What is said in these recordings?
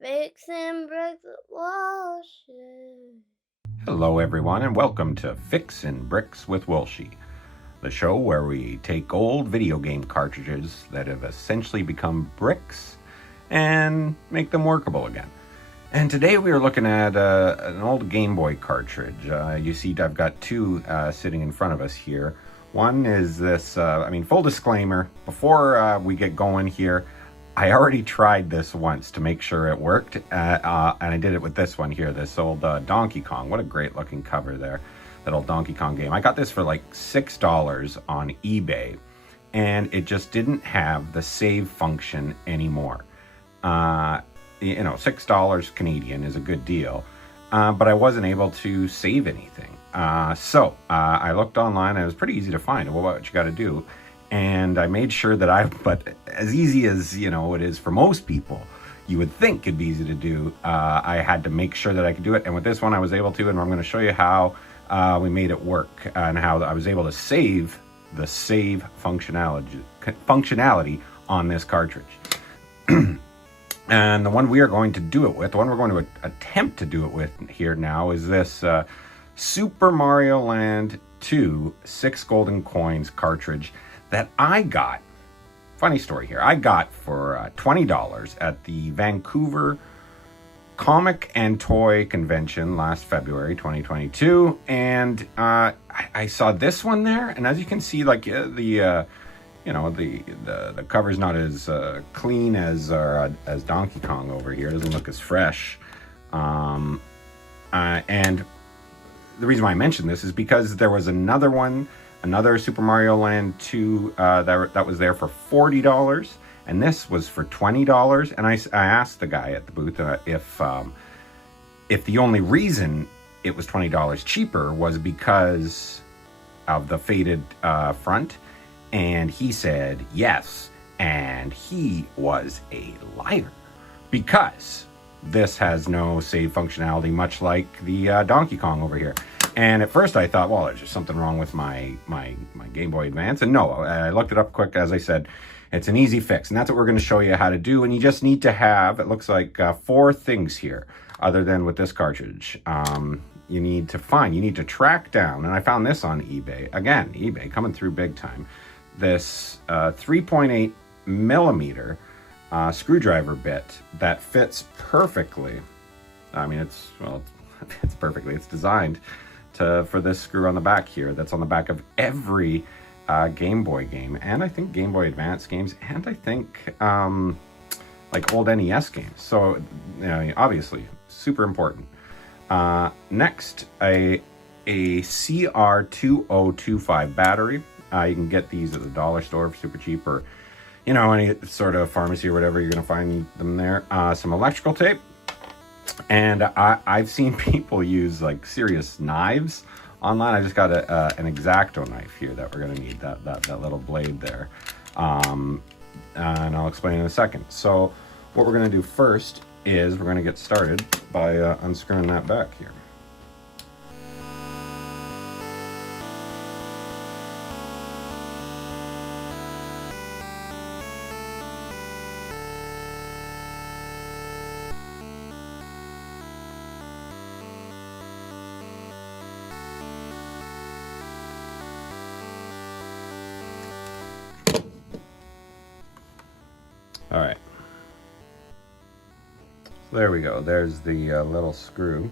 Fixin Brix Wolshee. Hello everyone and welcome to Fixin Brix with Wolshee, the show where we take old video game cartridges that have essentially become bricks and make them workable again. And today we are looking at an old Gameboy cartridge. You see I've got two sitting in front of us here. One is this, full disclaimer, before we get going here, I already tried this once to make sure it worked, and I did it with this one here, this old Donkey Kong. What a great looking cover there, that old Donkey Kong game. I got this for like $6 on eBay, and it just didn't have the save function anymore. $6 Canadian is a good deal, but I wasn't able to save anything. So I looked online, and it was pretty easy to find what you got to do. And I made sure that but as easy as, it is for most people, you would think it'd be easy to do. I had to make sure that I could do it. And with this one, I was able to, and I'm going to show you how we made it work and how I was able to save the save functionality on this cartridge. And the one we are going to do it with, the one we're going to attempt to do it with here now is this Super Mario Land 2 6 Golden Coins cartridge that I got. Funny story here. I got for $20 at the Vancouver Comic and Toy Convention last February 2022, and I saw this one there, and as you can see, like the cover's not as clean as Donkey Kong over here. It doesn't look as fresh, and the reason why I mentioned this is because there was another Super Mario Land 2 that was there for $40, and this was for $20. And I asked the guy at the booth if the only reason it was $20 cheaper was because of the faded front, and he said yes, and he was a liar, because this has no save functionality, much like the Donkey Kong over here. And at first I thought, well, there's just something wrong with my Game Boy Advance. And no, I looked it up quick. As I said, it's an easy fix. And that's what we're going to show you how to do. And you just need to have, it looks like 4 things here, other than with this cartridge. You need to track down, and I found this on eBay. Again, eBay coming through big time. This 3.8 millimeter screwdriver bit that fits perfectly. I mean, it's perfectly. It's designed for this screw on the back here. That's on the back of every Game Boy game, and I think Game Boy Advance games, and I think like old NES games. So obviously super important. Next, a CR2025 battery. You can get these at the dollar store for super cheap, or any sort of pharmacy or whatever. You're gonna find them there. Some electrical tape. And I've seen people use like serious knives online. I just got an X-Acto knife here that we're gonna need, that little blade there, and I'll explain in a second. So what we're gonna do first is we're gonna get started by unscrewing that back here. All right, so there we go. There's the little screw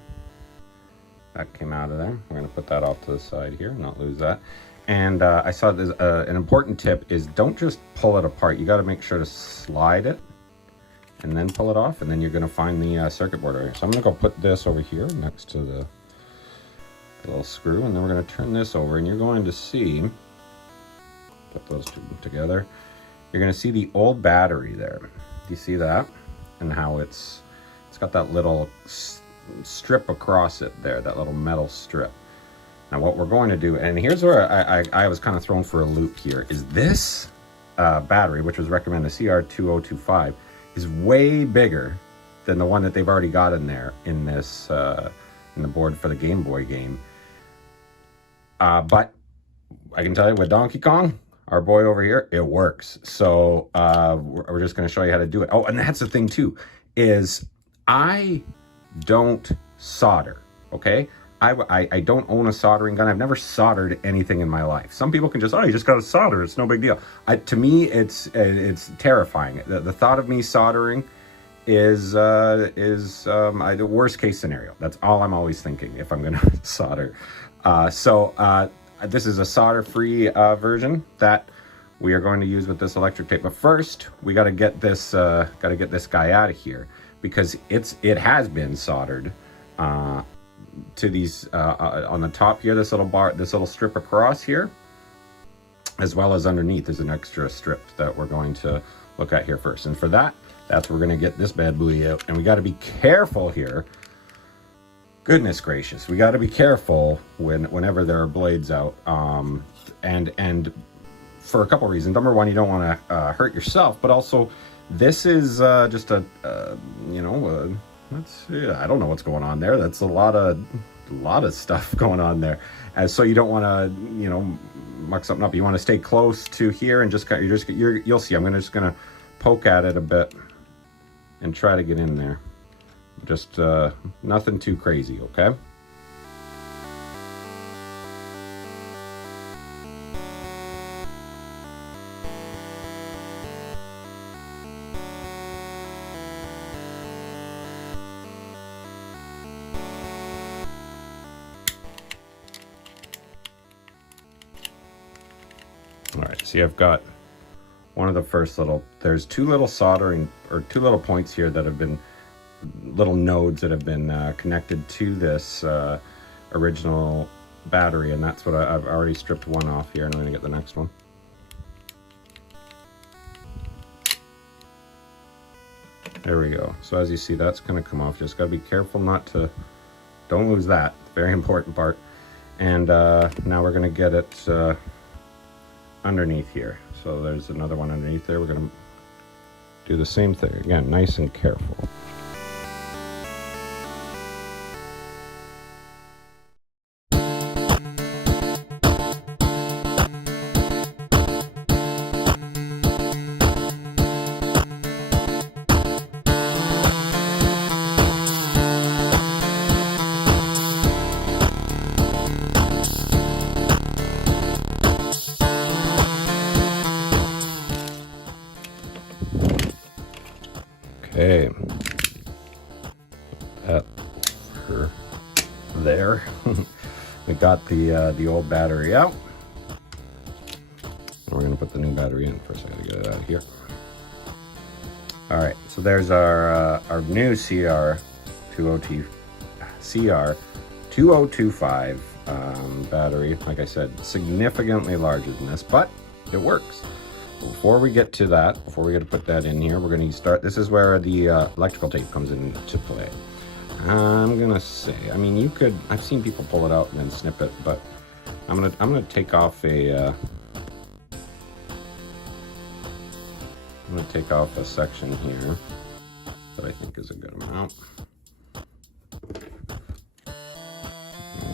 that came out of there. We're going to put that off to the side here, not lose that. And I saw there's an important tip is don't just pull it apart. You got to make sure to slide it and then pull it off, and then you're going to find the circuit board area. So I'm going to go put this over here next to the little screw, and then we're going to turn this over, and you're going to see, put those two together. You're going to see the old battery there. Do you see that? And how it's got that little strip across it there, that little metal strip. Now what we're going to do, and here's where I was kind of thrown for a loop here, is this battery, which was recommended, the CR2025, is way bigger than the one that they've already got in there in this in the board for the Game Boy game. But I can tell you with Donkey Kong, our boy over here, it works. So we're just going to show you how to do it. Oh, and that's the thing too, is I don't solder, okay? I don't own a soldering gun. I've never soldered anything in my life. Some people can just, oh, you just got to solder. It's no big deal. To me, it's terrifying. The thought of me soldering is the worst case scenario. That's all I'm always thinking if I'm going to solder. This is a solder-free version that we are going to use with this electric tape. But first, we got to get this guy out of here, because it has been soldered to these on the top here, this little strip across here, as well as underneath. There's an extra strip that we're going to look at here first. And for that's where we're going to get this bad boy out. And we got to be careful here. Goodness gracious, we got to be careful whenever there are blades out. And for a couple reasons. Number one, you don't want to hurt yourself, but also this is just I don't know what's going on there. That's a lot of stuff going on there. And so you don't want to, muck something up. You want to stay close to here and you'll see. I'm just gonna poke at it a bit and try to get in there. Just nothing too crazy, okay? All right, see, I've got one of the first there's two little points here that have been, little nodes that have been connected to this original battery, and that's what I've already stripped one off here, and I'm gonna get the next one. There we go. So as you see, that's gonna come off. Just gotta be careful don't lose that, very important part. And now we're gonna get it underneath here. So there's another one underneath there. We're gonna do the same thing again, nice and careful. Okay, that there. We got the old battery out. We're gonna put the new battery in. First, I gotta get it out of here. All right, so there's our new CR2025 battery. Like I said, significantly larger than this, but it works. Before we get to that, before we get to put that in here, we're going to start. This is where the electrical tape comes into play. I'm gonna say, I mean, I've seen people pull it out and then snip it, but I'm gonna take off a section here that I think is a good amount.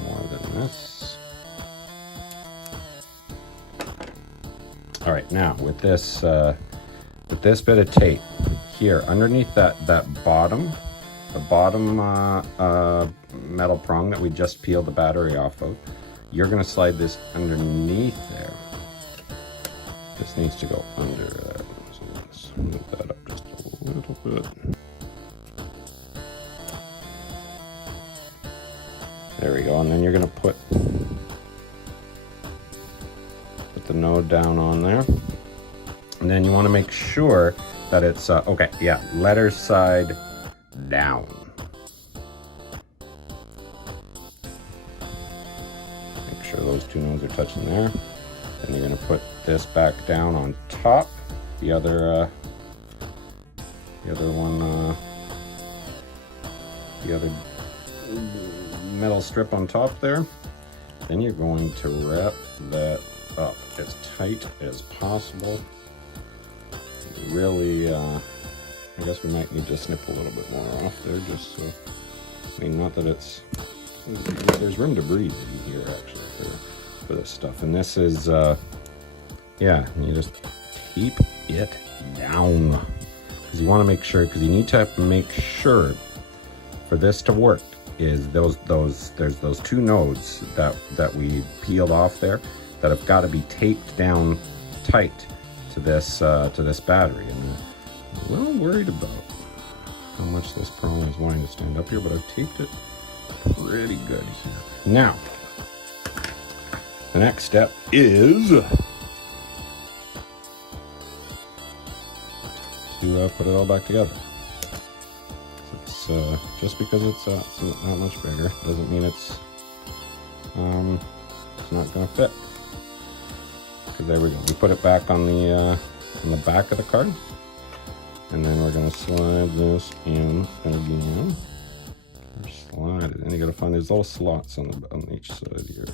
More than this. All right, now with this bit of tape here underneath the bottom metal prong that we just peeled the battery off of, you're gonna slide this underneath there. This needs to go under there. So let's move that up just a little bit. There we go, and then you're gonna put the node down on there, and then you want to make sure that it's okay, yeah, letter side down. Make sure those two nodes are touching there. Then you're going to put this back down on top, the other metal strip on top there. Then you're going to wrap that up as tight as possible. Really, I guess we might need to snip a little bit more off there, just so, I mean, not that there's room to breathe in here actually for this stuff. And this is, yeah, you just tape it down, because you want to make sure, because you need to make sure for this to work is there's those two nodes that we peeled off there that have got to be taped down tight to this battery. And I'm a little worried about how much this prong is wanting to stand up here, but I've taped it pretty good here. Now, the next step is to put it all back together. So it's just because it's not much bigger doesn't mean it's not going to fit. Because there we go. We put it back on the back of the card, and then we're going to slide this in again. Slide it, and you got to find these little slots on each side here.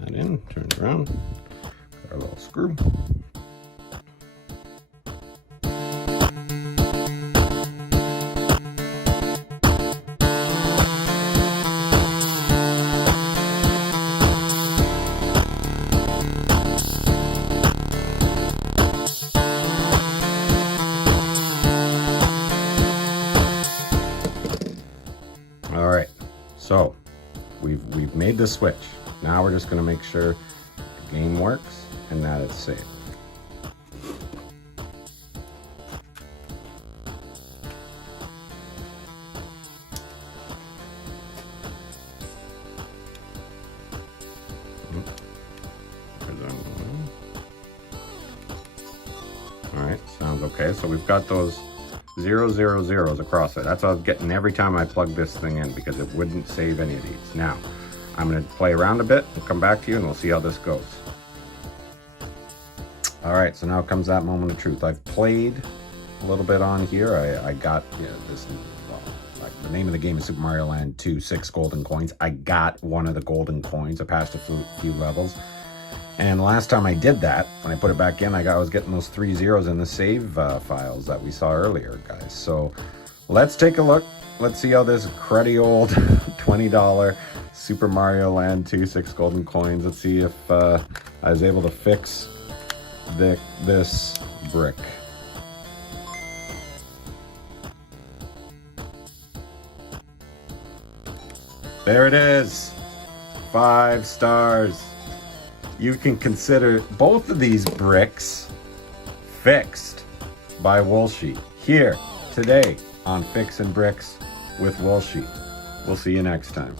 That in, turn it around, got our little screw. All right, so we've made the switch. Now we're just going to make sure the game works and that it's safe. All right, sounds okay. So we've got those 0, 0, 0s across it. That's what I was getting every time I plug this thing in because it wouldn't save any of these. Now, I'm going to play around a bit and come back to you and we'll see how this goes. All right, so now comes that moment of truth. I've played a little bit on here. I got this, well, like the name of the game is Super Mario Land 2, 6 golden coins. I got one of the golden coins. I passed a few levels. And last time I did that, when I put it back in, I was getting those 3 zeros in the save files that we saw earlier, guys. So let's take a look. Let's see how this cruddy old $20 Super Mario Land 2, 6 golden coins. Let's see if I was able to fix this brick. There it is. 5 stars. You can consider both of these bricks fixed by Wolshee here today on Fixin' Bricks with Wolshee. We'll see you next time.